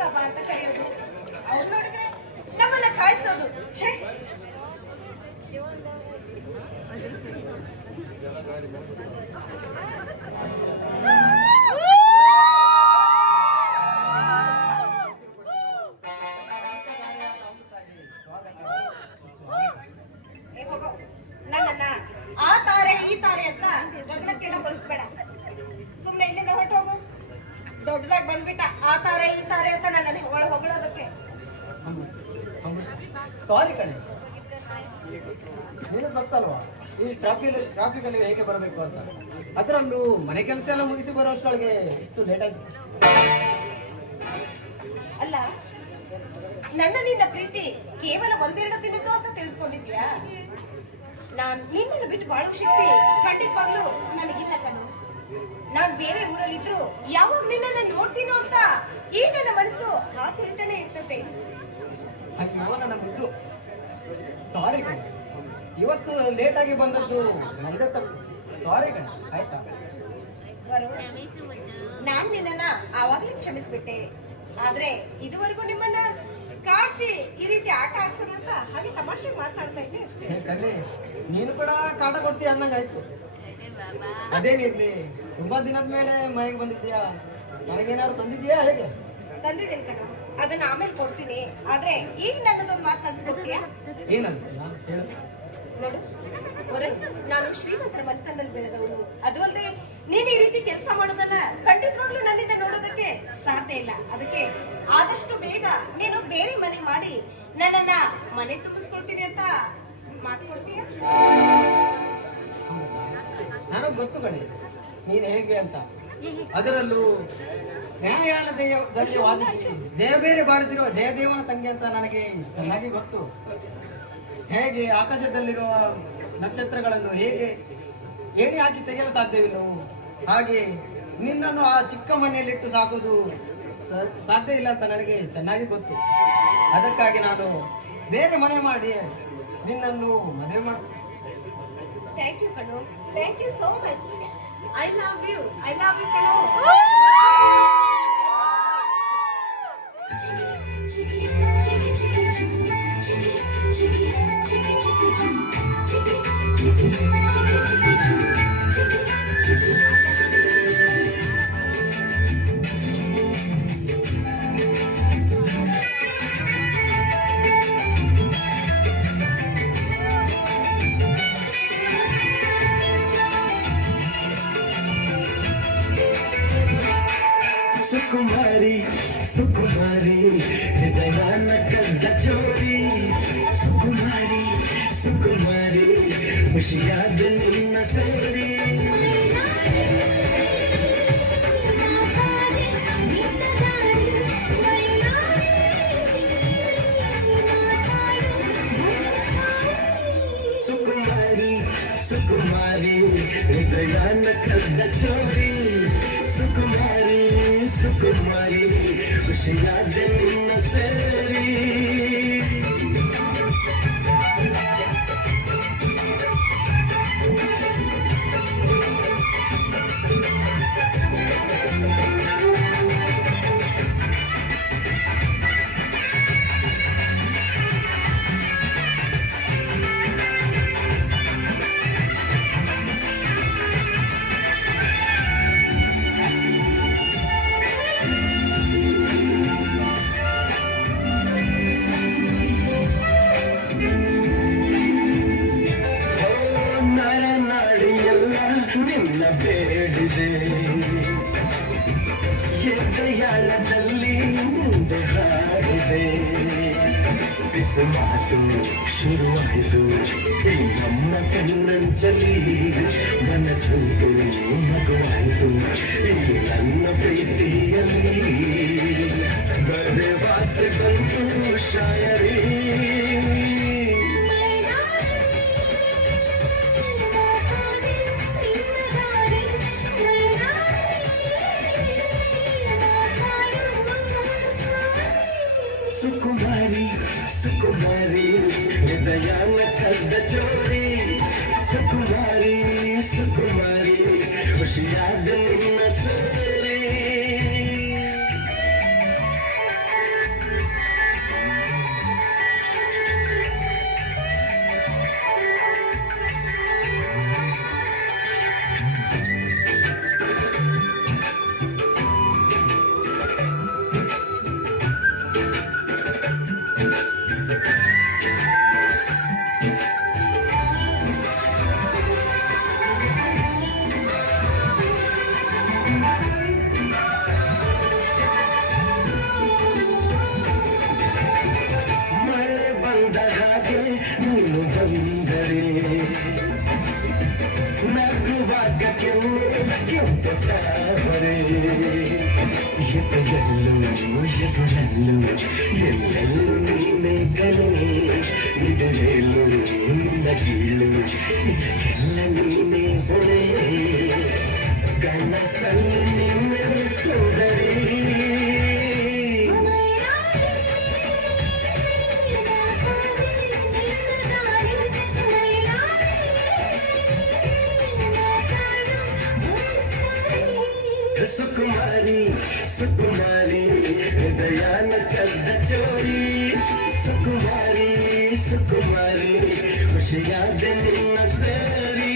ಬೇಗ ಬಾ ಅಂತ ಕರೆಯೋದು, ಅವ್ರು ನೋಡಿದ್ರೆ ನಮ್ಮನ್ನ ಕಾಯಿಸೋದು. ಛೇ, ಹೋಗೋ. ನನ್ನನ್ನ ಆ ತಾರೆ ಈ ತಾರೆ ಅಂತ ಗಗನಕ್ಕೆಲ್ಲ ಬಲಿಸ್ಬೇಡ. ಸುಮ್ಮನೆ ಇಲ್ಲಿಂದ ಹೊರಟೋಗು. ದೊಡ್ಡದಾಗಿ ಬಂದ್ಬಿಟ್ಟ ಆ ತಾರೆ ಈ ತಾರೆ ಅಂತ ನನ್ನನ್ನು ಹೊಗಳೋದಕ್ಕೆ. ಸಾರಿ ಕಣೆ, ನಿನಗೆ ಗೊತ್ತಲ್ವಾ ಈ ಟ್ರಾಫಿಕ್ ಅಲ್ಲಿ ಹೇಗೆ ಬರಬೇಕು ಅಂತ. ಅದರಲ್ಲೂ ಮನೆ ಕೆಲಸ ಎಲ್ಲ ಮುಗಿಸಿ ಬರೋಷ್ಟೊಳಗೆ ಇಷ್ಟು ಲೇಟ್ ಆಯ್ತು. ಅಲ್ಲ, ನನ್ನ ನಿನ್ನ ಪ್ರೀತಿ ಕೇವಲ ಒಂದೆರಡು ದಿನದ್ದು ಅಂತ ತಿಳಿದುಕೊಂಡಿದ್ಯಾ? ನಿನ್ನನ್ನು ಬಿಟ್ಟು ಬಾಳೋ ಶಕ್ತಿ ಖಂಡಿತವಾಗ್ಲೂ ನನಗಿಲ್ಲ ಕಣು. ನಾನ್ ಬೇರೆ ಊರಲ್ಲಿದ್ರು ಯಾವಾಗ ನಿನ್ನನ್ನು ನೋಡ್ತೀನೋ ಅಂತ ಈ ನನ್ನ ಮನಸ್ಸು ಹಾತುರಿತಾನೆ ಇರ್ತತೆ. ನನ್ನ ಮುದ್ದು, ಸಾರಿ ಕಣೆ, ಇವತ್ತು ಲೇಟ್ ಆಗಿ ಬಂದದ್ದು ನಂದೇ ತಪ್ಪು. ಸಾರಿ ಕಣೆ, ಆಯ್ತಾ? ನಾನ್ ನಿನ್ನನ್ನ ಆವಾಗ್ಲೇ ಕ್ಷಮಿಸ್ಬಿಟ್ಟೆ. ಆದ್ರೆ ಇದುವರೆಗೂ ನಿಮ್ಮನ್ನ ಕಾಡ್ಸಿ ಈ ರೀತಿ ಆಟ ಆಡ್ಸೋಣ ಅಂತ ಹಾಗೆ ತಮಾಷೆ ಮಾತಾಡ್ತಾ ಇದ್ದೆ ಅಷ್ಟೇ. ಕಣೆ, ನೀನು ಕೂಡ ಕಾಟ ಕೊಡ್ತೀಯ ಅನ್ನಂಗಾಯ್ತು. ಅದೇನಿರ್ಲಿ, ತುಂಬಾ ದಿನದ ಮೇಲೆ ಮನೆಗೆ ಬಂದಿದ್ಯಾ, ನನಗೇನಾದ್ರು ತಂದಿದ್ಯಾ? ಹೇಗೆ ತಂದಿದ್ದೀನಿ ಕಣ, ಅದನ್ನ ಆಮೇಲೆ ಕೊಡ್ತೀನಿ. ಆದ್ರೆ ಈಗ ನನ್ನದೊಂದು ಮಾತನಾಡಿಸ್ಕೊಡ್ತೀಯಾ? ಏನಂತ ಹೇಳು. ನೋಡು ವರುಣ್, ನಾನು ಶ್ರೀಮಂತರ ಮನೆತನದಲ್ಲಿ ಬೆಳೆದವಳು. ಅದು ಅಲ್ಲದೆ ನೀನ್ ಈ ರೀತಿ ಕೆಲಸ ಮಾಡೋದನ್ನ ಖಂಡಿತವಾಗ್ಲೂ ನನ್ನಿಂದ ನೋಡೋದಕ್ಕೆ ಸಾಧ್ಯ ಇಲ್ಲ. ಅದಕ್ಕೆ ಆದಷ್ಟು ಬೇಗ ನೀನು ಬೇರೆ ಮನೆ ಮಾಡಿ ನನ್ನನ್ನ ಮನೆ ತುಂಬಿಸ್ಕೊಳ್ತೀನಿ ಅಂತ ಮಾತು ಕೊಡ್ತೀಯ? ನನಗ್ ಗೊತ್ತು ಕಣೆ ನೀನ್ ಹೇಗೆ ಅಂತ. ಅದರಲ್ಲೂ ನ್ಯಾಯಾಲಯದಲ್ಲಿ ವಾದಿಸಿ ಜಯಬೇರೆ ಬಾರಿಸಿರುವ ಜಯದೇವನ ತಂಗಿ ಅಂತ ನನಗೆ ಚೆನ್ನಾಗಿ ಗೊತ್ತು. ಹೇಗೆ ಆಕಾಶದಲ್ಲಿರುವ ನಕ್ಷತ್ರಗಳನ್ನು ಹೇಗೆ ಏಣಿ ಹಾಕಿ ತೆಗೆಯಲು ಸಾಧ್ಯವಿಲ್ಲವೋ ಹಾಗೆ ನಿನ್ನನ್ನು ಆ ಚಿಕ್ಕ ಮನೆಯಲ್ಲಿಟ್ಟು ಸಾಕೋದು ಸಾಧ್ಯ ಇಲ್ಲ ಅಂತ ನನಗೆ ಚೆನ್ನಾಗಿ ಗೊತ್ತು. ಅದಕ್ಕಾಗಿ ನಾನು ಬೇಗ ಮನೆ ಮಾಡಿ ನಿನ್ನನ್ನು ಮದುವೆ ಮಾಡ್ತೀನಿ. ಥ್ಯಾಂಕ್ ಯು ಕಣೋ, thank you so much. I love you ಕಣೋ. ಸುಕುಮಾರಿ ಸುಕುಮಾರಿ ಹೃದಯನ ಕದ್ದ ಚೋರಿ, ಸುಕುಮಾರಿ ಸುಕುಮಾರಿ ಖುಷಿಯಾದ ನಿನ್ನ ಸೇರಿ. ಸುಕುಮಾರಿ ಸುಕುಮಾರಿ ಹೃದಯನ ಕದ್ದ ಚೋರಿ, ಸುಕುಮಾರಿ ಸುಕುಮಾರಿ ಖುಷಿಯಾದ ನಿನ್ನ ಸೇರಿ. ನಿನ್ನ ಬೇಡಿದೆ ಎದೆಯಾಳದಲ್ಲಿ ಮುಂದೆ ಹಾಡಿದೆ, ಬಿಸು ಮಾತು ಶುರುವಾಯಿತು ಈ ನಮ್ಮ ಕಣ್ಣಂಚಲಿ, ಮನಸ್ಸಂತೂ ಮಗುವಾಯಿತು ಈ ನನ್ನ ಪ್ರೀತಿಯಲ್ಲಿ. ಬರೆವಾಸೆ ಬಂತು ಶಾಯರಿ, ಸುಕುಮಾರಿ ಸುಕುಮಾರಿ ಹೃದಯನ ಕದ್ದ ಚೋರಿ, ಸುಕುಮಾರಿ ಸುಕುಮಾರಿ ಖುಷಿಯಾದ ನಿನ್ನ ಸೇರಿ. ಎದುರಲ್ಲೂ ಎಲ್ಲೆಲ್ಲೂ ನೀನೇ ಕಣೆ ನಿದುರೆಲ್ಲೂ ನಿನ್ನ ಕೀಳು ಇದಕ್ಕೆಲ್ಲ ನೀನೇ ಹೊಣೆ ಕನಸಲ್ಲಿ ನಿನ್ನೆ ಸೋದರಿ ಸುಕುಮಾರಿ ಸುಕುಮಾರಿ ಹೃದಯಾನ ಕದ್ದ ಚೋರಿ ಸುಕುಮಾರಿ ಸುಕುಮಾರಿ ಖುಷಿಯಾದ ನಿನ್ನ ಸೇರಿ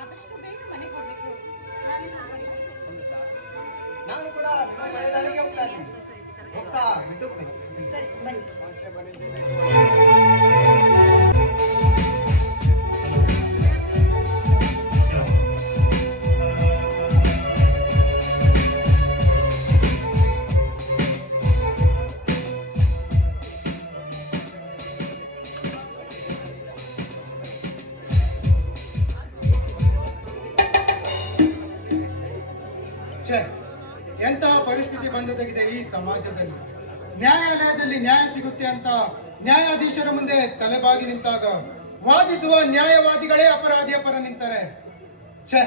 ಆದಷ್ಟು ಬೇಗ ಮನೆಗೆ ಹೋಗ್ಬೇಕು. ನಾನಿನ್ನು ಮನೆಗೆ ನಾನು ಕೂಡ ನಿಮ್ಮ ಮನೆ ದಾರಿಗೆ ಹೋಗ್ತಾ ಇದ್ದೀನಿ. ಹೋಗ್ತಾ ಬಿಟ್ಟು ಹೋಗ್ತೀನಿ. ಸರಿ ಬನ್ನಿ. ಛೆ, ಎಂತಹ ಪರಿಸ್ಥಿತಿ ಬಂದೊದಗಿದೆ ಈ ಸಮಾಜದಲ್ಲಿ. ನ್ಯಾಯಾಲಯದಲ್ಲಿ ನ್ಯಾಯ ಸಿಗುತ್ತೆ ಅಂತ ನ್ಯಾಯಾಧೀಶರ ಮುಂದೆ ತಲೆಬಾಗಿ ನಿಂತಾಗ ವಾದಿಸುವ ನ್ಯಾಯವಾದಿಗಳೇ ಅಪರಾಧಿಯ ಪರ ನಿಂತಾರೆ. ಛೆ,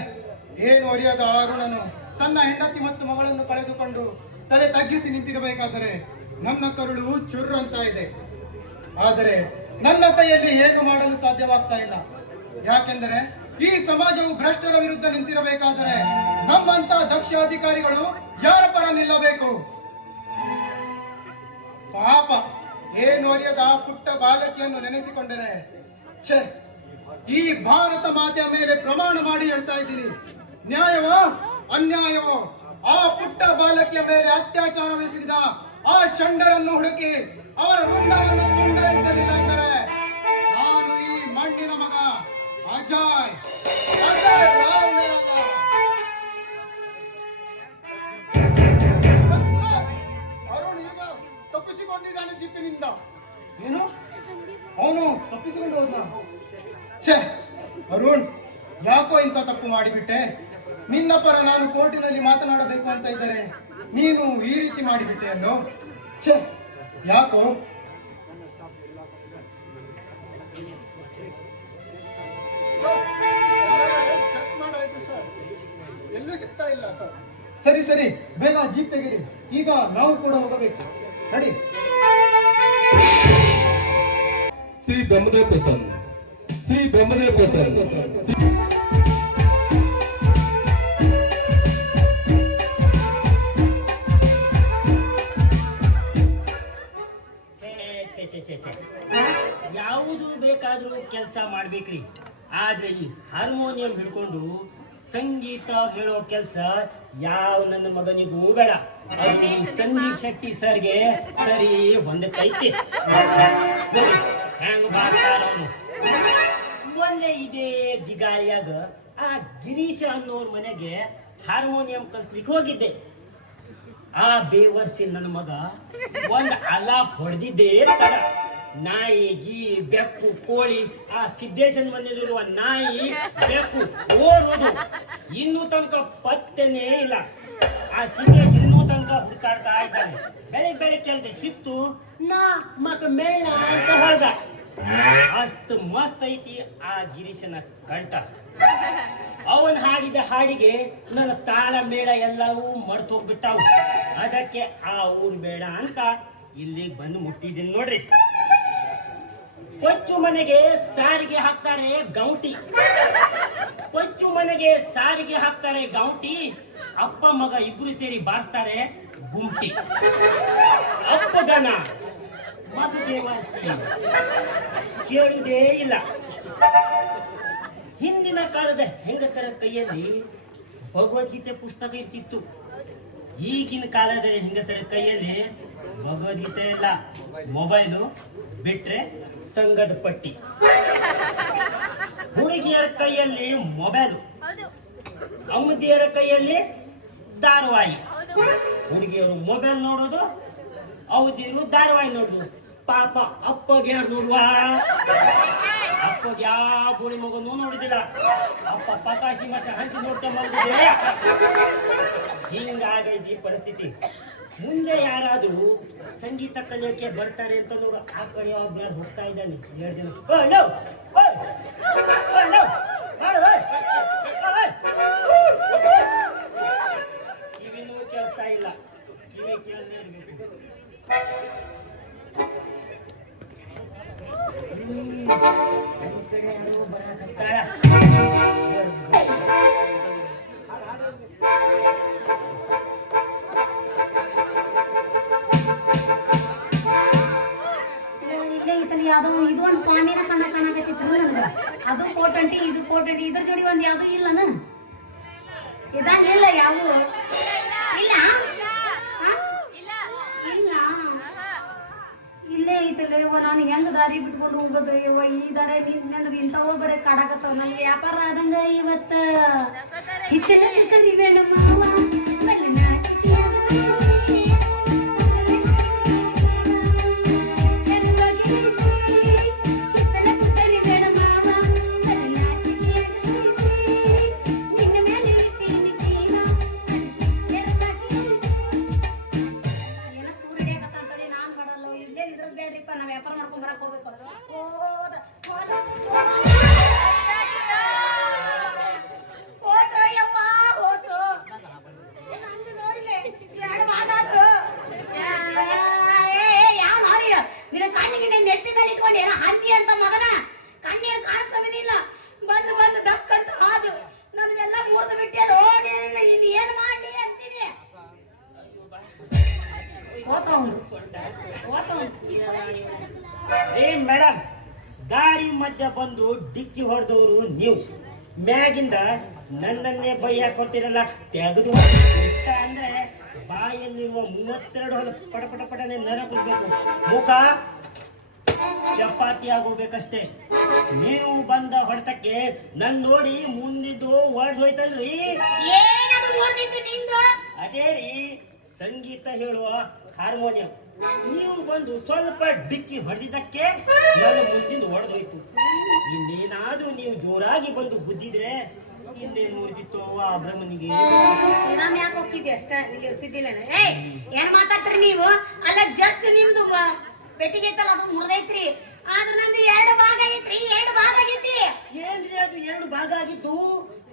ಏನು ಅರಿಯದ ಅರುಣನು ತನ್ನ ಹೆಂಡತಿ ಮತ್ತು ಮಗಳನ್ನು ಕಳೆದುಕೊಂಡು ತಲೆ ತಗ್ಗಿಸಿ ನಿಂತಿರಬೇಕಾದರೆ ನನ್ನ ಕರುಳು ಚುರ್ರು ಅಂತ ಇದೆ. ಆದರೆ ನನ್ನ ಕೈಯಲ್ಲಿ ಏನು ಮಾಡಲು ಸಾಧ್ಯವಾಗ್ತಾ ಇಲ್ಲ. ಯಾಕೆಂದರೆ ಈ ಸಮಾಜವು ಭ್ರಷ್ಟರ ವಿರುದ್ಧ ನಿಂತಿರಬೇಕಾದರೆ ನಮ್ಮಂತ ದಕ್ಷ ಅಧಿಕಾರಿಗಳು ಯಾರ ಪರ ನಿಲ್ಲಬೇಕು? ಪಾಪ, ಏನು ಅರಿಯದ ಆ ಪುಟ್ಟ ಬಾಲಕಿಯನ್ನು ನೆನೆಸಿಕೊಂಡರೆ ಛೆ, ಈ ಭಾರತ ಮಾತೆಯ ಮೇಲೆ ಪ್ರಮಾಣ ಮಾಡಿ ಹೇಳ್ತಾ ಇದ್ದೀನಿ, ನ್ಯಾಯವೋ ಅನ್ಯಾಯವೋ ಆ ಪುಟ್ಟ ಬಾಲಕಿಯ ಮೇಲೆ ಅತ್ಯಾಚಾರವೆಸಗಿದ ಆ ಚಂಡರನ್ನು ಹುಡುಕಿ ಅವರ ರುಂಡವನ್ನು ತುಂಡರಿಸಲಿಲ್ಲ ಎಂದರೆ ನಾನು ಈ ಮಣ್ಣಿನ ಮಗ ಅಜಯ್ ರಾವ್ನೇ ಅಲ್ಲ. ಅರುಣ್ ಈಗ ತಪ್ಪಿಸಿಕೊಂಡಿದ್ದಾನೆ ಜಿಪ್ಪಿನಿಂದ. ಏನು? ಅವನು ತಪ್ಪಿಸಿಕೊಂಡು ಹೋದ್ನ? ಛೆ, ಅರುಣ್, ಯಾಕೋ ಇಂಥ ತಪ್ಪು ಮಾಡಿಬಿಟ್ಟೆ? ನಿನ್ನ ಪರ ನಾನು ಕೋರ್ಟಿನಲ್ಲಿ ಮಾತನಾಡಬೇಕು ಅಂತ ಇದ್ದರೆ ನೀನು ಈ ರೀತಿ ಮಾಡಿಬಿಟ್ಟೆ ಅಲ್ಲೋ. ಛೆ, ಯಾಕೋ? ಎಲ್ಲೂ ಸಿಗ್ತಾ ಇಲ್ಲ ಸರ್. ಸರಿ ಸರಿ, ಬೇಗ ಜೀಪ್ ತೆಗೀರಿ, ಈಗ ನಾವು ಕೂಡ ಹೋಗಬೇಕು. ನಡಿ. श्री ब्रह्मदेव प्रसन्न, श्री ब्रह्मदेव प्रसन्न। ಯಾವುದು ಬೇಕಾದ್ರೂ ಕೆಲಸ ಮಾಡ್ಬೇಕ್ರಿ, ಆದ್ರೆ ಈ ಹಾರ್ಮೋನಿಯಂ ಹಿಡ್ಕೊಂಡು ಸಂಗೀತ ಹೇಳೋ ಕೆಲಸ ಯಾವ ನನ್ನ ಮಗನಿಗೂ ಬೇಡ. ಅದು ಈ ಸಂದೀಪ್ ಶೆಟ್ಟಿ ಸರ್ಗೆ ಸರಿ ಹೊಂದತೈತಿ. ಹೆಂಗ ಬಾರ್ತಾರ ಅವನು. ಮೊನ್ನೆ ಇದೇ ದಿಗಾಳಿಯಾಗ ಆ ಗಿರೀಶ ಅನ್ನೋರ್ ಮನೆಗೆ ಹಾರ್ಮೋನಿಯಂ ಕಲ್ಸ್ಲಿಕ್ಕೆ ಹೋಗಿದ್ದೆ. ಆ ಬೇವರ್ಸಿ ನನ್ನ ಮಗ ಒಂದ್ ಅಲಾಪ್ ಹೊಡೆದಿದ್ದೇ ತಡ. ನಾಯಿ ಗಿ ಬೆಕ್ಕು ಕೋಳಿ ಆ ಸಿದ್ದೇಶನ್ ಮನೆಯಲ್ಲಿರುವ ನಾಯಿ ಬೆಕ್ಕು ಓಡೋದು. ಇನ್ನೂ ತನಕ ಪತ್ತೆನೇ ಇಲ್ಲ. ಆ ಸಿದ್ದೇಶ್ ಇನ್ನೂ ತನಕ ಹುಡುಕಾಡ್ತಾ ಇದ್ದಾನೆ. ಬೆಳಿಗ್ಗೆ ಅಂತ ಸಿಕ್ತು, ನಾ ಮಕ ಮೇಳ ಅಂತ ಹೇಳ್ದ. ಅಷ್ಟು ಮಸ್ತ್ ಐತಿ ಆ ಗಿರೀಶನ ಕಂಠ. ಅವನ್ ಹಾಡಿದ ಹಾಡಿಗೆ ನನ್ನ ತಾಳ ಮೇಳ ಎಲ್ಲವೂ ಮರ್ತು ಹೋಗ್ಬಿಟ್ಟಾವು. ಅದಕ್ಕೆ ಆ ಊರು ಬೇಡ ಅಂತ ಇಲ್ಲಿಗೆ ಬಂದು ಮುಟ್ಟಿದ್ದೀನಿ ನೋಡ್ರಿ. ಕೊಚ್ಚು ಮನೆಗೆ ಸಾರಿಗೆ ಹಾಕ್ತಾರೆ ಗೌಟಿ, ಕೊಚ್ಚು ಮನೆಗೆ ಸಾರಿಗೆ ಹಾಕ್ತಾರೆ ಗೌಟಿ. ಅಪ್ಪ ಮಗ ಇಬ್ರು ಸೇರಿ ಬಾರಿಸ್ತಾರೆ ಗುಂಟಿ. ಅಪ್ಪದನ ಮಧುಬೇವಾಸಿ ಕೇಳುವುದೇ ಇಲ್ಲ. ಹಿಂದಿನ ಕಾಲದ ಹೆಂಗಸರ ಕೈಯಲ್ಲಿ ಭಗವದ್ಗೀತೆ ಪುಸ್ತಕ ಇರ್ತಿತ್ತು. ಈಗಿನ ಕಾಲದ ಹೆಂಗಸರ ಕೈಯಲ್ಲಿ ಭಗವದ್ಗೀತೆ ಇಲ್ಲ, ಮೊಬೈಲು ಬಿಟ್ರೆ ಸಂಘದ ಪಟ್ಟಿ. ಕೈಯಲ್ಲಿ ಮೊಬೈಲ್, ಅಮ್ಮದಿಯರ ಕೈಯಲ್ಲಿ ಧಾರಾವಾಹಿ. ಹುಡುಗಿಯರು ಮೊಬೈಲ್ ನೋಡೋದು, ಅವದಿಯರು ಧಾರಾವಾಹಿ ನೋಡೋದು. ಪಾಪ ಅಪ್ಪಗೆ ಯಾರು ನೋಡುವ? ಅಪ್ಪಗೆ ಯಾವ ಬೋಳಿ ಮಗನೂ ನೋಡಿದಿಲ್ಲ. ಅಪ್ಪ ಪಕಾಶಿ ಮತ್ತೆ ಹಂಚಿ ನೋಡ್ತಾ ಬಂದಿದೆ. ಹಿಂಗಾಗೈತಿ ಪರಿಸ್ಥಿತಿ. ಮುಂದೆ ಯಾರಾದ್ರೂ ಸಂಗೀತ ಕಲಿಯೋಕೆ ಬರ್ತಾರೆ ಅಂತ ನೋಡು. ಆ ಕಡೆ ಒಬ್ಬ ಹೋಗ್ತಾ ಇದ್ದಾನೆ 2 ದಿನ. ಕಿವಿನೂ ಕೇಳ್ತಾ ಇಲ್ಲ. ಕಿವಿ ಕೇಳದೇ ಇರ್ಬೇಕು. ಈ ಕಡೆ ಯಾರೋ ಬರಾಕತ್ತಾಳ. ಯಾವ್ದೋ ಇದು ಒಂದು ಸ್ವಾಮಿನ ಕಾಣಕತ್ತಿತ್ತು ನಮ್ಗೆ. ಅದು ಕೋಟಂಟಿ ಇದು ಕೋಟಂಟಿ ಇದ್ರ ಜೋಡಿ ಒಂದ್ ಯಾವ್ದು ಇಲ್ಲನ? ಇದಾಗಿಲ್ಲ ಯಾವ ಇಲ್ಲ ಇಲ್ಲ ಇಲ್ಲೇ ಐತಲ್ಲ ಯವ್ವ. ನಾನು ಹೆಂಗ್ ದಾರಿ ಬಿಟ್ಕೊಂಡು ಹೋಗೋದು ಯವ್ವ? ಈ ದಾರಿ ನಿಂದ್ರೆ ಇಂಥವ ಬರೀ ಕಾಡಕತ್ತಾವ. ನನ್ ವ್ಯಾಪಾರ ಆದಂಗ ಇವತ್ತ ಹಿತ್ತೆಲ್ಲ ತಿಳ್ಕೊಂಡಿವೆ ನಮ್ಮ ವ್ಯಾಪಾರ ಮಾಡ್ಕೊಂಡ್ ಬರಕ್ ಹೋಗ್ಬೇಕು. ಹೋದ್ರಯ್ಯಪ್ಪ ಹೋತು ನೋಡಿಲೆ 2 ಭಾಗ ಆದ್ರು. ಯಾವ ನಾವೀಗ ನಿನ್ನ ಕಣ್ಣಿಗೆ ನೆಟ್ಟಿ ಮೇಲೆ ಇಟ್ಕೊಂಡು ಏನೋ ಹಂದಿ ಅಂತ ಮಗನ ಕಣ್ಣೀರು ಕಾಣಿಸ್ತವೇನಿಲ್ಲ. ಬಂದು ಬಂದು ದಕ್ಕಂತ ಹಾದು ನನಗೆಲ್ಲ ಮುರಿದು ಬಿಟ್ಟೇನು. ಇದು ಏನ್ ಮಾಡ್ಲಿ ಅಂತೀನಿ. ಏನ್ ಮೇಡಮ್, ದಾರಿ ಮಧ್ಯ ಬಂದು ಡಿಕ್ಕಿ ಹೊಡೆದವರು ನೀವು. ಮ್ಯಾಗಿಂದ ನನ್ನನ್ನೇ ಬೈಯ ಕೊಡ್ತೀರಲ್ಲ, ತೆಗೆದು ಇಷ್ಟ ಅಂದ್ರೆ ಬಾಯಲ್ಲಿರುವ 32 ಹೊಲ ಪಟ ಪಟ ಪಟನೆ ನರ ಕುಡ್ಬೇಕು. ಮುಖ ಚಪಾತಿ ಆಗೋಗ್ಬೇಕಷ್ಟೇ. ನೀವು ಬಂದ ಹೊಡೆತಕ್ಕೆ ನನ್ ನೋಡಿ ಮುಂದಿದ್ದು ಹೊಡೆದು ಹೋಯ್ತಲ್ರಿ. ಅದೇ ರೀ ಸಂಗೀತ ಹೇಳುವ ಹಾರ್ಮೋನಿಯಂ. ನೀವು ಬಂದು ಸ್ವಲ್ಪ ಡಿಕ್ಕಿ ಹೊಡೆದಿದ್ದಕ್ಕೆ ನನ್ನ ಮುಂದಿನ ಹೊಡೆದೋಯ್ತು. ಇನ್ನೇನಾದ್ರೂ ನೀವು ಜೋರಾಗಿ ಬಂದು ಗುದ್ದಿದ್ರೆ ಇನ್ನೇನು ಉಳಿದಿತ್ತು ಆ ಬ್ರಹ್ಮನಿಗೆ. ಶ್ರೀರಾಮ್ ಯಾಕೆ ಹೋಗಿದ್ದೆ ಅಷ್ಟ ಇಲ್ಲಿ ಇರ್ತಿದ್ದಿಲ್ಲ. ಏನ್ ಮಾತಾಡ್ತೀರಿ ನೀವು? ಅಲ್ಲ ಜಸ್ಟ್ ನಿಮ್ದು ಪೆಟ್ಟಿಗೆ ಐತಲ್ಲ ಅದು ಮುರಿದೈತ್ರಿ. ಆದ್ರೆ ನಂದು 2 ಭಾಗ ಆಗೈತ್ರಿ. 2 ಭಾಗ ಆಗೈತಿ. ಏನ್ರಿ ಅದು 2 ಭಾಗ ಆಗಿತ್ತು?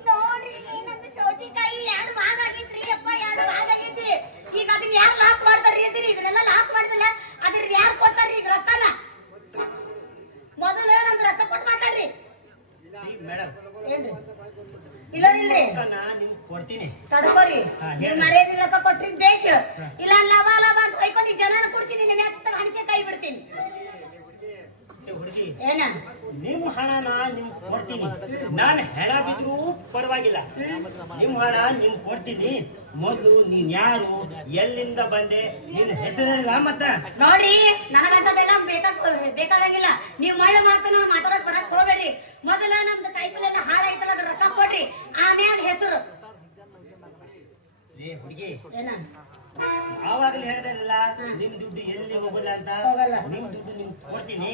ನೋಡ್ರಿ ನಂದು ಸೌತಿಕಾಯಿ 2 ಭಾಗ ಆಗೈತ್ರಿ. ಅಪ್ಪ 2 ಭಾಗ ಆಗೈತಿ. ಈಗ ಅದನ್ನ ಯಾರು ಲಾಸ್ ಮಾಡ್ತಾರ್ರಿ ಅಂತೀರಿ? ಇದನ್ನೆಲ್ಲ ಲಾಸ್ ಮಾಡಿದಿಲ್ಲ ಅದ್ರದ್ದು ಯಾರು ಕೊಡ್ತಾರ್ರಿ ಈಗ ರೊಕ್ಕನ? ಮೊದಲು ನಮ್ದು ರೊಕ್ಕ ಕೊಟ್ಟು ಮಾತಾಡ್ರಿ ಮೇಡಮ್. ಏನ್ರಿ? ಇಲ್ಲೋರಿ ಇಲ್ರಿ ನಿಮ್ಗೆ ಕೊಡ್ತೀನಿ ತಡ್ಕೋರಿ. ನೀವು ಮರ್ಯಾದೆ ರೊಕ್ಕ ಕೊಟ್ರಿ ಬೇಷ್. ಇಲ್ಲ ಲವ ಲವ ಅಂತ ಹೊಯ್ಕೊಂಡು ಜನನ ಕುಡಿಸಿ ನಿನ್ನ ಮೆತ್ತಗೆ ಹಣಿಸಿ ಕೈ ಬಿಡ್ತೀನಿ. ಹುಡುಗಿ, ಏನ ನಿಮ್ ಹಣನ ನಿಮ್ ಕೊಡ್ತೀನಿ. ನಾನು ಹೆಣ ಬಿದ್ರು ಪರವಾಗಿಲ್ಲ, ನಿಮ್ ಹಣ ನಿಮ್ ಕೊಡ್ತೀನಿ. ಮೊದ್ಲು ನೀನ್ ಯಾರು, ಎಲ್ಲಿಂದ ಬಂದೆ, ನಿನ್ ಹೆಸರಿಲ್ಲ ಮತ್ತ? ನೋಡ್ರಿ ನನಗಂತದೆಲ್ಲ ಬೇಕಾಗಂಗಿಲ್ಲ. ನೀವು ಮಳೆ ಮಾತು ನಾನು ಮಾತಾಡಕ್ ಬರಕ್ ಹೋಗ್ಬೇಡ್ರಿ. ಮೊದಲ ನಮ್ದು ಕೈಕಲೆಲ್ಲ ಹಾಳಾಯ್ತಲ್ಲ ಅದ್ರ ರೊಕ್ಕ ಕೊಡ್ರಿ, ಆಮ್ಯಾಗ ಹೆಸರು. ಹುಡುಗಿ, ಏನ ಆವಾಗಲೇ ಹೇಳ್ದಲ್ಲ ನಿಮ್ ದುಡ್ಡು ಎಲ್ಲಿ ಹೋಗಲ್ಲ ಅಂತ. ಹೋಗಲ್ಲ. ನಿಮ್ ದುಡ್ಡು ನಿಮ್ ಕೊಡ್ತೀನಿ.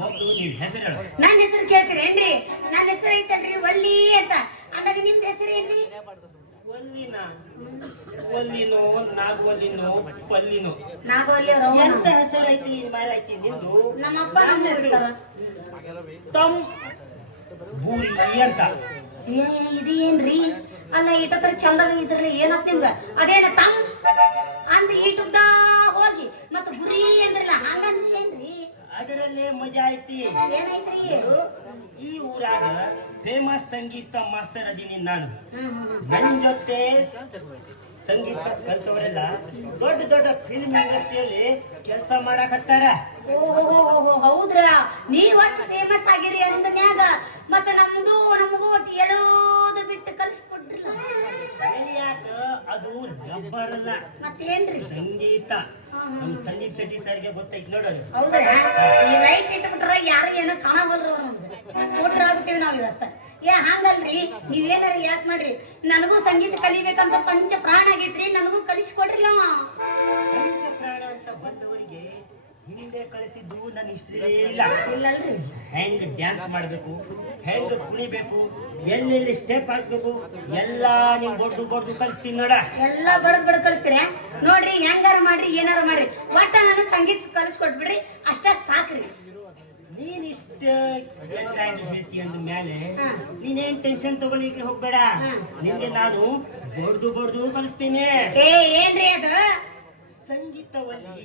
ಮೊದ್ಲು ನಿಮ್ ಹೆಸರು ಹೇಳು. ನನ್ನ ಹೆಸರು ಕೇಳ್ತೀರೇನ್ರಿ? ನನ್ನ ಹೆಸರು ಐತಲ್ರಿ ವಲ್ಲಿ ಅಂತ. ಅಂದಾಗ ನಿಮ್ದು ಹೆಸರು ಏನ್ರಿ? ಒಲ್ಲಿನ ಒಲ್ಲಿನೋ ನಾಗವಲ್ಲಿನೋ ಪಲ್ಲಿನೋ ನಾಗವಲ್ಲಿ ಎಂತ ಹೆಸರು ಐತಿ ಮೇಲೆ ಐತಿ ನಿಂದು? ನಮ್ಮಪ್ಪ ನಮ್ಮ ಹೆಸರು ತಮ್ ಬೂರಿ ಅಂತ. ಇದು ಏನ್ರಿ? ಅಲ್ಲ ಇಟ್ಟತ್ರ ಚಂದಾಗ ಇದ್ರಲ್ಲಿ ಏನತ್ ನಿಮ್ಗ? ಅದೇನ ತಮ್ ಅಂದ್ ಇಟ್ಟುದ್ದ ಹೋಗಿ ಮತ್ತ ಗುರಿ ಅಂದ್ರಲ್ಲ ಹಂಗಂತೇನ್ರಿ? ಅದರಲ್ಲೇ ಮಜಾ ಐತಿ. ಏನೈತ್ರಿ? ಈ ಊರಾಗ ಫೇಮಸ್ ಸಂಗೀತ ಮಾಸ್ಟರ್ ಅದೀನಿ ನಾನು. ನನ್ ಜೊತೆ ಸಂಗೀತ ಕಲ್ತವರೆಲ್ಲ ದೊಡ್ಡ ದೊಡ್ಡ ಫಿಲ್ಮ್ ಇಂಡಸ್ಟ್ರಿಯಲ್ಲಿ ಕೆಲಸ ಮಾಡಕತ್ತಾರ. ಓಹೋ ಹೌದ್ರಾ? ನೀವಷ್ಟು ಫೇಮಸ್ ಆಗಿರಿ ಅಂದ ಮ್ಯಾಗ ಮತ್ತ ನಮ್ದು ನಮಗೂ ಒಟ್ಟು ಎಳೋದು ಬಿಟ್ಟು ಕಲಿಸ್ಕೊಟ್ರಲ್ಲ. ಯಾಕ ಅದು ರಬ್ಬರ್ ಅಲ್ಲ, ಮತ್ತೇನ್ರಿ? ಸಂಗೀತ. ನಮ್ ಸಂದೀಪ್ ಶೆಟ್ಟಿ ಸರ್ಗೆ ಗೊತ್ತೈತಿ ನೋಡೋದು. ಹೌದ್ರಾ? ಈ ಲೈಟ್ ಇಟ್ಬಿಟ್ರ ಯಾರು ಏನೋ ಕಾಣವಲ್ರು ನಮ್ದು. ಕೊಟ್ರಾಗ್ಬಿಟ್ಟಿವಿ ನಾವ್ ಇವತ್ತ. ಏ ಹಂಗಲ್ರಿ ನೀವೇನಾರ ಯಾಕೆ ಮಾಡ್ರಿ ನನಗೂ ಸಂಗೀತ ಕಲಿಬೇಕಂತ ಪಂಚ ಪ್ರಾಣ ಆಗೈತ್ರಿ ನನಗೂ ಕಲಿಸ್ಕೊಡ್ರಿ ನಾವು ಪಂಚ ಪ್ರಾಣ ಅಂತ ಬಂದವರಿಗೆ ಹಿಂದೆ ಕಳಿಸಿದ್ದು ನನ್ನ ಹಿಸ್ಟ್ರಿಯೇ ಇಲ್ಲ. ಇಲ್ಲಲ್ರಿ ಹೆಂಗ್ ಡ್ಯಾನ್ಸ್ ಮಾಡ್ಬೇಕು, ಹೆಂಗ್ ಕುಣಿಬೇಕು, ಎಲ್ಲೆಲ್ಲಿ ಸ್ಟೆಪ್ ಹಾಕ್ಬೇಕು ಎಲ್ಲ ನಿಮ್ ಬಡ್ದು ಕಲಿಸ್ತೀನಿ ನೋಡ. ಎಲ್ಲಾ ಬಡದ್ ಕಳಿಸ್ತೀರ ನೋಡ್ರಿ ಹೆಂಗಾರ ಮಾಡ್ರಿ ಏನಾರ ಮಾಡ್ರಿ ಒಟ್ಟ ನನಗ್ ಸಂಗೀತ ಕಲಿಸ್ಕೊಟ್ಬಿಡ್ರಿ ಅಷ್ಟ ಸಾಕ್ರಿ. ನೀನ್ ಇಷ್ಟ ಚೆನ್ನಾಗಿ ಹೇಳ್ತಿ ಅಂದ ಮೇಲೆ ಹಾ. ನೀನೇನ್ ಟೆನ್ಷನ್ ತಗೊಳ್ಳಿಕ್ಕೆ ಹೋಗ್ಬೇಡ. ಹಾ. ನಿನ್ಗೆ ನಾನು ಬಡ್ದು ಕಲಿಸ್ತೀನಿ. ಏ ಏನ್ರಿ ಅದು ಸಂಗೀತವಲ್ಲಿ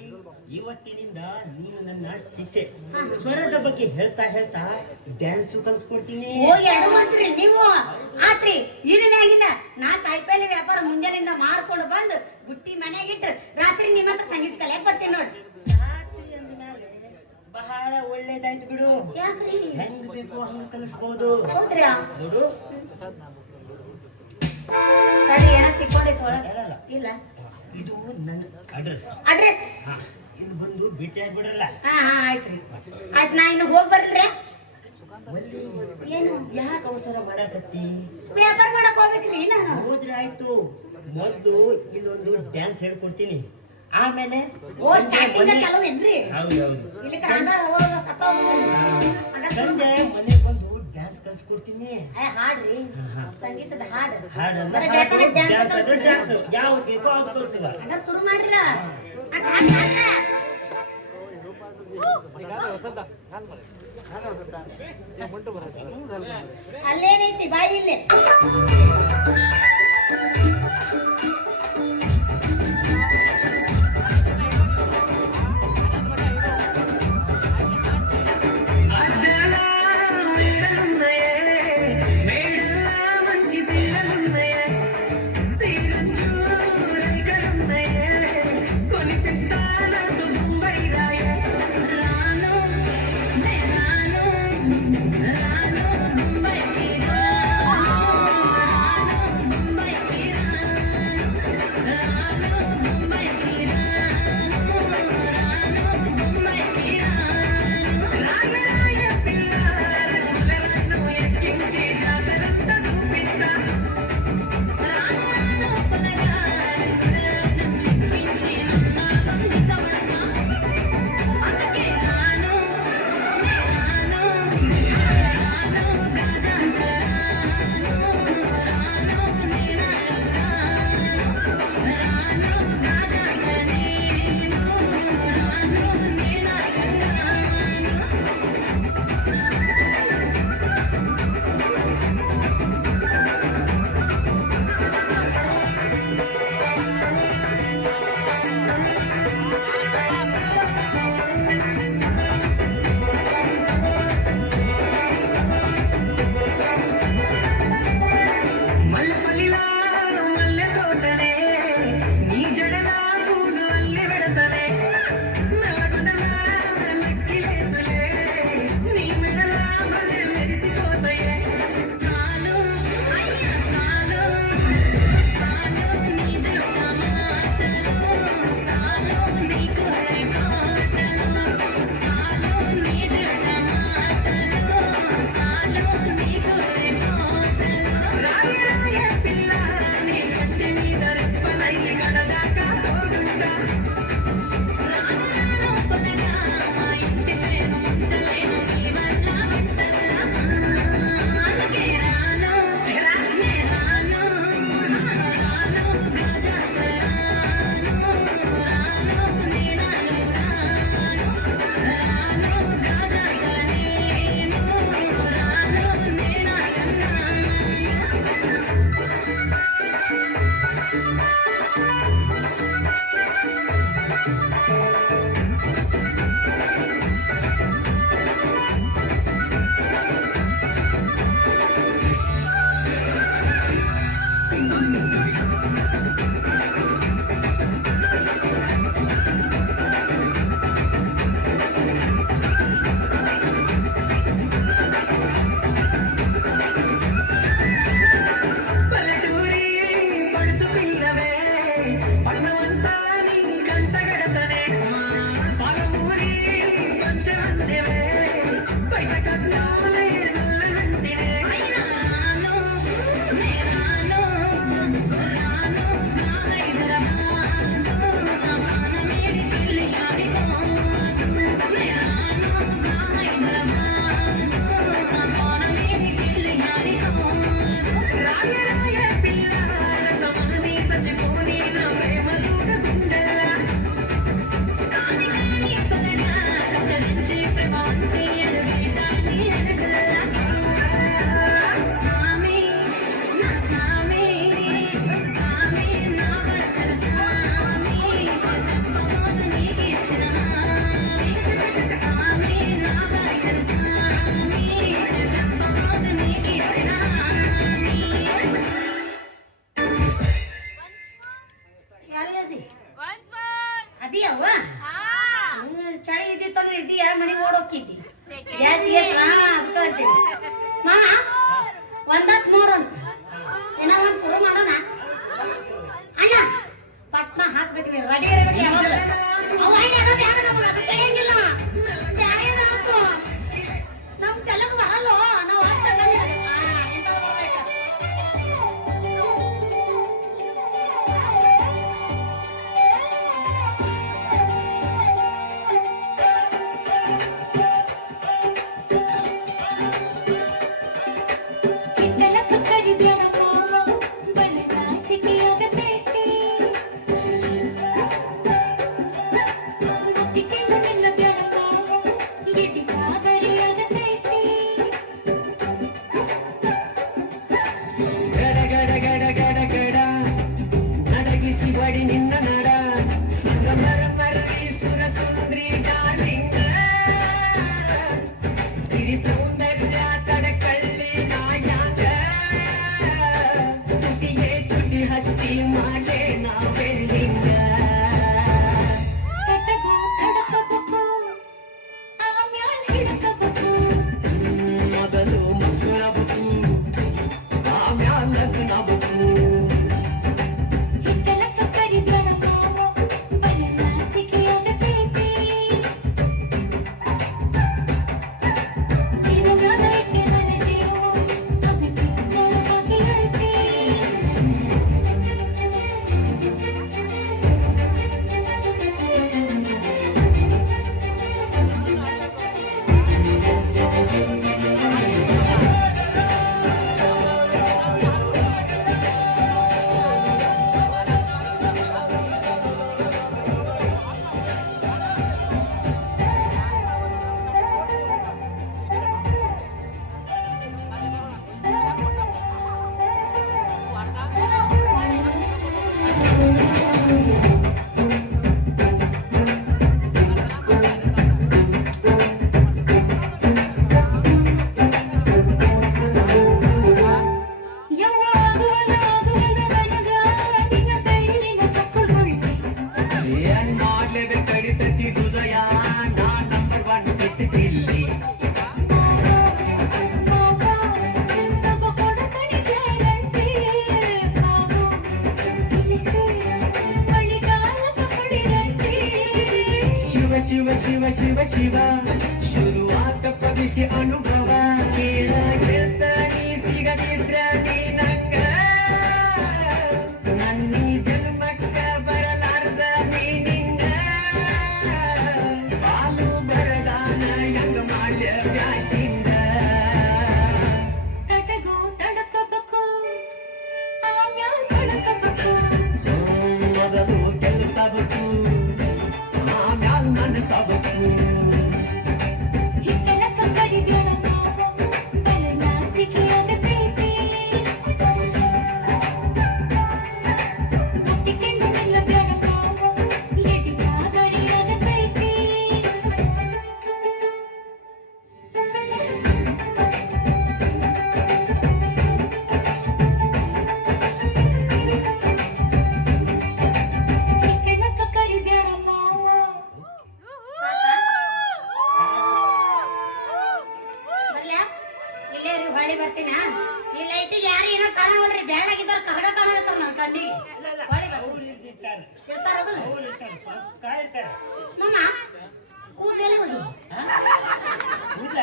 ಇವತ್ತಿನಿಂದ ನೀನು ನನ್ನ ಶಿಷ್ಯೆ. ಹಾ. ಸ್ವರದ ಬಗ್ಗೆ ಹೇಳ್ತಾ ಡ್ಯಾನ್ಸ್ ಕಲಿಸ್ಕೊಡ್ತೀನಿ. ಹೋಗಿ ಅಡು ಮಾಡ್ತೀರಿ ನೀವು ಆತ್ರಿ ಈಡಿನಾಗಿಂದ ನಾ ಕಾಯಿಪಲ್ಲೆ ವ್ಯಾಪಾರ ಮುಂಜಾನೆಯಿಂದ ಮಾರ್ಕೊಂಡು ಬಂದು ಬುಟ್ಟಿ ಮನೆಯಾಗಿಟ್ರ ರಾತ್ರಿ ನಿಮ್ಮ ಹತ್ರ ಸಂಗೀತ ಕಲಿಯಕ್ ಬರ್ತೀನಿ ನೋಡ್ರಿ. ರಾತ್ರಿ ಅಂದ್ಮೇಲೆ ಬಹಳ ಒಳ್ಳೇದಾಯ್ತು ಬಿಡು. ಯಾಕ್ರಿ ಹೆಂಗ್ ಬೇಕು ಹಂಗ್ ಕಲಿಸ್ಬೋದು ಹೌದ್ರಾ ನೋಡು. ಸರಿ ಏನೋ ಸಿಕ್ಕೊಂಡೈತೆ ಒಳಗೆ ಅಲ್ಲಲ್ಲ. ಇಲ್ಲ ಇದು ನನ್ನ ಅಡ್ರೆಸ್. ಅಡ್ರೆಸ್ ಇಲ್ಲಿ ಬಂದು ಭೇಟಿ ಆಗ್ಬಿಡ್ರಲ್ಲ. ಹಾ ಆಯ್ತ್ರಿ ಆಯ್ತು ನಾ ಇನ್ನು ಹೋಗಿ ಬರ್ರಿ. ಒಲ್ಲಿ ಏನು ಯಾಕೆ ಅವಸರ ಮಾಡಕತ್ತಿ? ವ್ಯಾಪಾರ ಮಾಡಕ್ ಹೋಗ್ಬೇಕ್ರಿ ನಾನು ಹೋದ್ರೆ ಆಯ್ತು. ಮೊದ್ಲು ಇಲ್ಲೊಂದು ಡ್ಯಾನ್ಸ್ ಹೇಳ್ಕೊಡ್ತೀನಿ, ಆಮೇಲೆ ಓ ಸ್ಟಾರ್ಟಿಂಗ್ ಚಲೋ ಏನ್ರಿ ಹೌದೌದು ಇಲ್ಲಿ ಕಾಂದಾರ ಹೋಗ ಸಂಜೆ ಮನೆ ಬಂದು ಡ್ಯಾನ್ಸ್ ಕಲ್ಸ್ಕೊಡ್ತೀನಿ. ಹಾಡ್ರಿ ಸಂಗೀತದ ಹಾಡು ಹಾಡನ್ನ ಬರೀ ಹಾಡು, ಬೇಕಾದ್ರೆ dance ಡ್ಯಾನ್ಸ್ ಆದ್ರೆ ಕಲ್ಸ್ಕೊಡ್ರಿ. ಡ್ಯಾನ್ಸ್ ಯಾವ್ದು ಬೇಕೋ ಅದು ಕಲ್ಸುವ. ಹಂಗಾರೆ ಶುರು ಮಾಡ್ರಿಲ್ಲ ಅಲ್ಲೇನೈತಿ ಬಾಯಿ ಇಲ್ಲೇ ಶಿವ ಶಿವ ಶಿವ ಶಿವ ಶುರುವಾತ ಪದಿಸಿ ಅನುಭವ ಕೇಳ ಗೆಳತಾನಿ ಸಿಗದಿದ್ರ ನೀ ನಂಗ ನನ್ನಿ ಜನ್ಮಕ್ಕ ಬರಲಾರ್ದ ನೀ ನಿಂಗ ಬಾಲು ಬರದಾನ ಹೆಂಗ ಮಾಡ್ಯ ಬ್ಯಾಟಿಂದ ತಟಗೂ ತಡಕಬೇಕು ಆಮ್ಯಾಲ್ ತಡಕಬೇಕು ಮೊದಲು ಕೆಲಸಬೇಕು ಆಮ್ಯಾಲ್ ಮನಸ್ಸಾಗಬೇಕು ಹಿತ್ತಲಕ್ಕ ಕಡಿಬೇಡ ಮಾವ ಬಲ ನಾಚಿಕೆ ಆಗತೈತಿ ಮುಟ್ಟಿಕೊಂಡು ನಿಲ್ಲಬೇಡ ಮಾವ ಎದಿ ಮಾದರಿ ಆಗತೈತಿ ಹಿತ್ತಲಕ್ಕ ಕಡಿಬೇಡ ಮಾವ ಬರ್ಲ್ಯಾ? ಇಲ್ಲೇ ರೀ ಹೊಳ್ಳಿ ಬರ್ತೀನ ಈ ಲೈಟಿಗೆ ಯಾರು ಏನೋ ಕಾಣವಲ್ರಿ ಬ್ಯಾಳಾಗಿದ್ದಾರ ಕಹಡ ಕಾಣಕತ್ತಾವ ನನ್ನ ಕಣ್ಣಿಗೆ ಹೊಳ್ಳಿ ಅವ್ರು ಇರ್ತಾರೆ ಇರ್ತಾರ ಅದನ್ನ ಅವ್ರು ಇರ್ತಾರೆ ಪಕ್ಕಾ ಇರ್ತಾರೆ ಮಮ್ಮ ಕೂದಲೆಲ್ಲ ಹೋಗಿ ಇಲ್ಲ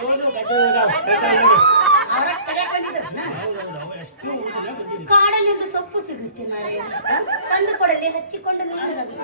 ನೋಡು ಗದ್ದೆ ಹೋದಾವ ಪ್ರಕಾರ ನೋಡಿ. ಅವ್ರ ಕಡೆ ಬಂದಿದ್ರು ಹೌದೌದು ಅವರಷ್ಟು ಊಟನ ಬಂದಿದೆ ಕಾಡಲ್ಲಿ ಒಂದು ಸೊಪ್ಪು ಸಿಗುತ್ತೆ ಮಾರೇ ತಂದು ಕೊಡಲಿ ಹಚ್ಚಿಕೊಂಡು ನಿಲ್ಲಬೇಕು